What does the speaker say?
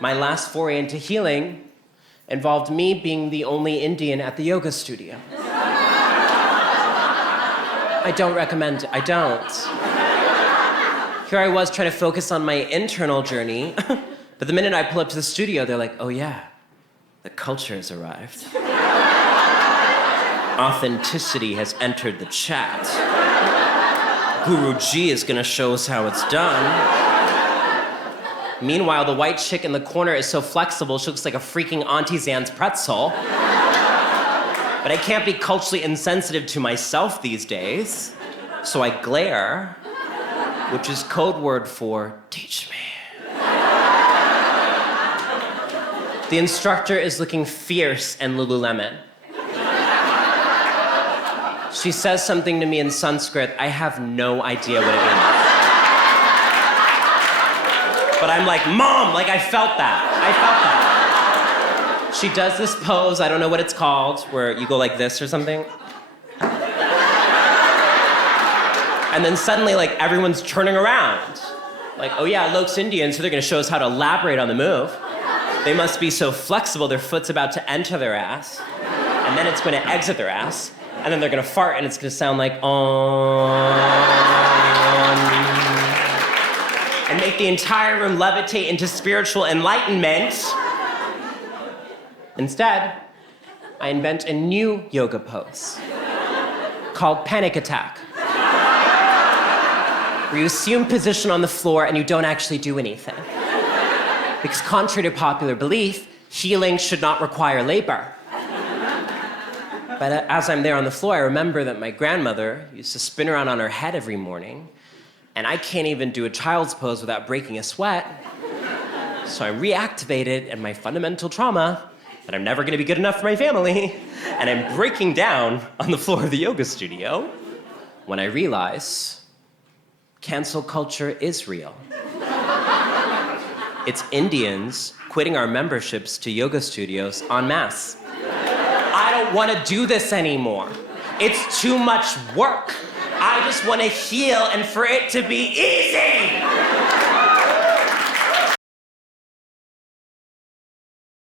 My last foray into healing involved me being the only Indian at the yoga studio. I don't recommend it. I don't. Here I was trying to focus on my internal journey, but the minute I pull up to the studio, they're like, oh yeah, the culture has arrived. Authenticity has entered the chat. Guruji is gonna show us how it's done. Meanwhile, the white chick in the corner is so flexible, she looks like a freaking Auntie Zan's pretzel. But I can't be culturally insensitive to myself these days, so I glare, which is code word for teach me. The instructor is looking fierce in Lululemon. She says something to me in Sanskrit. I have no idea what it means. But I'm like, Mom, like I felt that. She does this pose, I don't know what it's called, where you go like this or something. And then suddenly, like, everyone's turning around. Like, oh yeah, Lok's Indian, so they're gonna show us how to elaborate on the move. They must be so flexible, their foot's about to enter their ass, and then it's gonna exit their ass, and then they're gonna fart, and it's gonna sound like, and make the entire room levitate into spiritual enlightenment. Instead, I invent a new yoga pose called panic attack, where you assume position on the floor and you don't actually do anything. Because contrary to popular belief, healing should not require labor. But as I'm there on the floor, I remember that my grandmother used to spin around on her head every morning, and I can't even do a child's pose without breaking a sweat. So I'm reactivated in my fundamental trauma that I'm never gonna be good enough for my family, and I'm breaking down on the floor of the yoga studio when I realize cancel culture is real. It's Indians quitting our memberships to yoga studios en masse. I don't want to do this anymore. It's too much work. I just want to heal and for it to be easy.